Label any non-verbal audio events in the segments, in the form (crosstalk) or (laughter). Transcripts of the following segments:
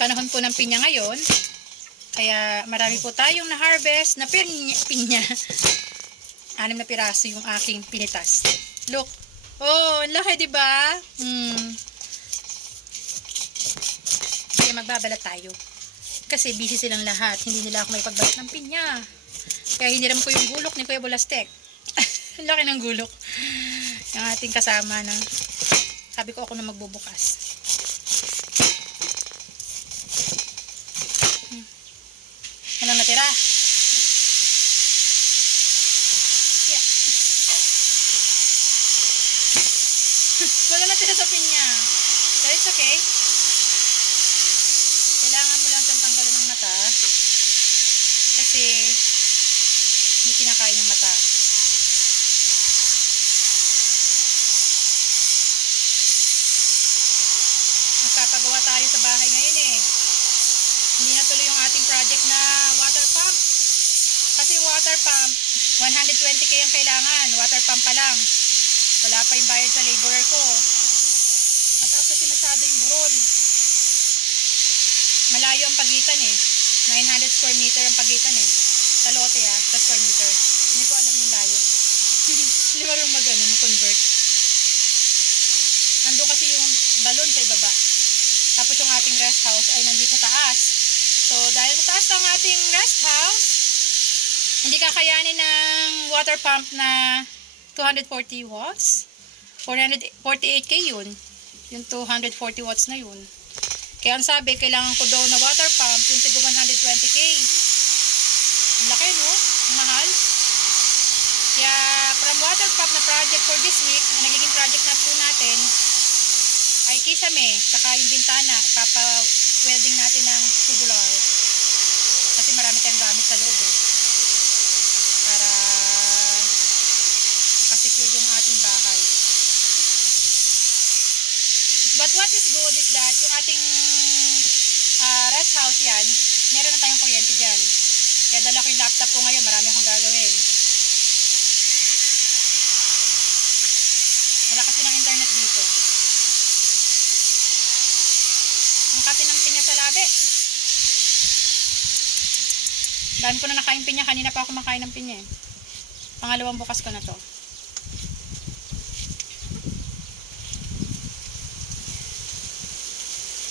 panahon po ng pinya ngayon. Kaya marami po tayong na-harvest na pinya. pinya. (laughs) Anim na piraso yung aking pinitas. Look. Oh, ang laki, di ba? Hmm. Kaya magbabalat tayo. Kasi busy silang lahat. Hindi nila ako may pagbalat ng pinya. Kaya hiniram ko yung gulok ni Kuya Bulastek. (laughs) ang laki ng gulok. Yung ating kasama na sabi ko ako na magbubukas. Walang natira. Yeah. (laughs) Wala natira sa pinya. But it's okay. Kailangan mo lang siyang tanggalan ng mata. Kasi hindi kinakain yung mata. Magpapagawa tayo sa bahay ngayon eh. Hindi na tuloy yung ating project na. Kasi water pump, 120k ang kailangan. Water pump pa lang. Wala pa yung bayad sa laborer ko. Mataas kasi masyado yung burol. Malayo ang pagitan eh. 900 square meter ang pagitan eh. Sa lote ah, sa square meter. Hindi ko alam yung layo. (laughs) Hindi marunong mag, ano, mag-convert. Ando kasi yung balon sa ibaba. Tapos yung ating rest house ay nandito sa taas. So, dahil sa taas ang ating rest house, hindi kakayanin ng water pump na 240 watts. 448k yun. Yung 240 watts na yun. Kaya ang sabi, kailangan ko daw na water pump yung tigo 120k. Ang laki, no? Mahal. Kaya from water pump na project for this week, ang nagiging project na po natin, ay kisame, saka yung bintana, papa-welding natin ng tubular. Kasi marami tayong gamit sa loob eh. Para makasecure yung ating bahay. But what is good is that yung ating ah, rest house yan, meron na tayong kuryente dyan. Kaya dala ko yung laptop ko ngayon, marami akong gagawin. Wala kasi ng internet dito. Ang kati ng pinya sa labi. Dami ko na nakain pinya. Kanina pa ako makain ng pinya eh. Pangalawang bukas ko na to.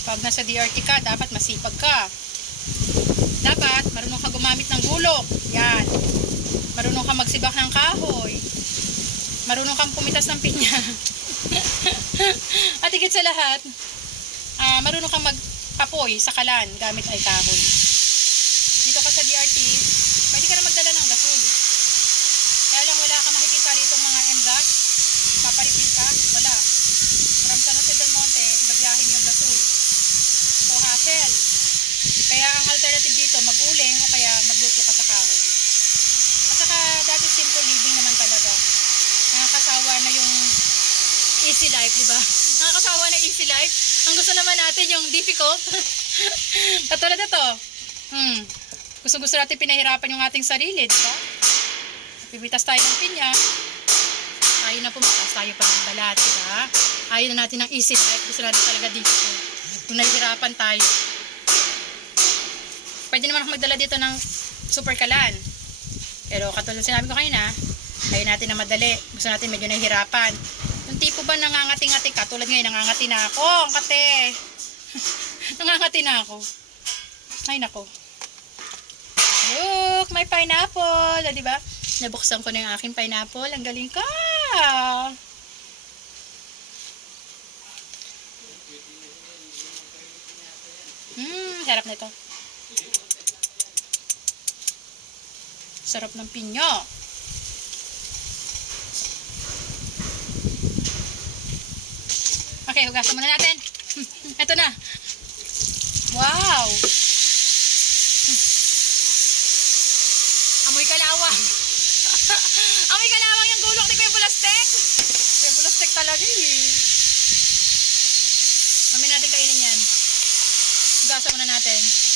Pag nasa DRT ka, dapat masipag ka. Dapat marunong ka gumamit ng gulok. Yan. Marunong ka magsibak ng kahoy. Marunong kang pumitas ng pinya. (laughs) At higit sa lahat, ah, marunong kang magpapoy sa kalan gamit ay kahoy. Dito ka sa DRT, pwede ka na magdala ng gasol. Kaya lang wala ka makikita rito mga M-gas. Paparipil ka, wala. From San Jose del Monte, babiyahin yung gasol. So, hassle. Kaya ang alternative dito, mag-uling o kaya magluto ka sa kahoy. At saka, dati simple living naman talaga. Nakakasawa na yung easy life, di ba? (laughs) Nakakasawa na easy life. Ang gusto naman natin yung difficult. (laughs) Katulad na to. Hmm. Gusto-gusto natin pinahirapan yung ating sarili, di ba? Pipitas tayo ng pinya. Tayo na pumatas, tayo pa ng balat, di ba? Ayaw na natin ng easy life. Gusto natin talaga difficult. Kung nahihirapan tayo. Pwede naman ako magdala dito ng super kalan. Pero katulad sinabi ko kanina, ayaw natin na madali. Gusto natin medyo nahihirapan. Yung tipo ba nangangati-ngati ka? Tulad ngayon, nangangati na ako. Ang kate. (laughs) nangangati na ako. Ay, nako. Look, may pineapple. O, di ba? Nabuksan ko na yung aking pineapple. Ang galing ka. Hmm, sarap nito. Sarap ng pinyo. Okay, hugasan muna natin. (laughs) Ito na. Wow! Amoy kalawang. (laughs) Amoy kalawang yung gulok ni Kuya Bulastek. Kuya Bulastek talaga eh. Mamaya natin kainin yan. Hugasan muna natin.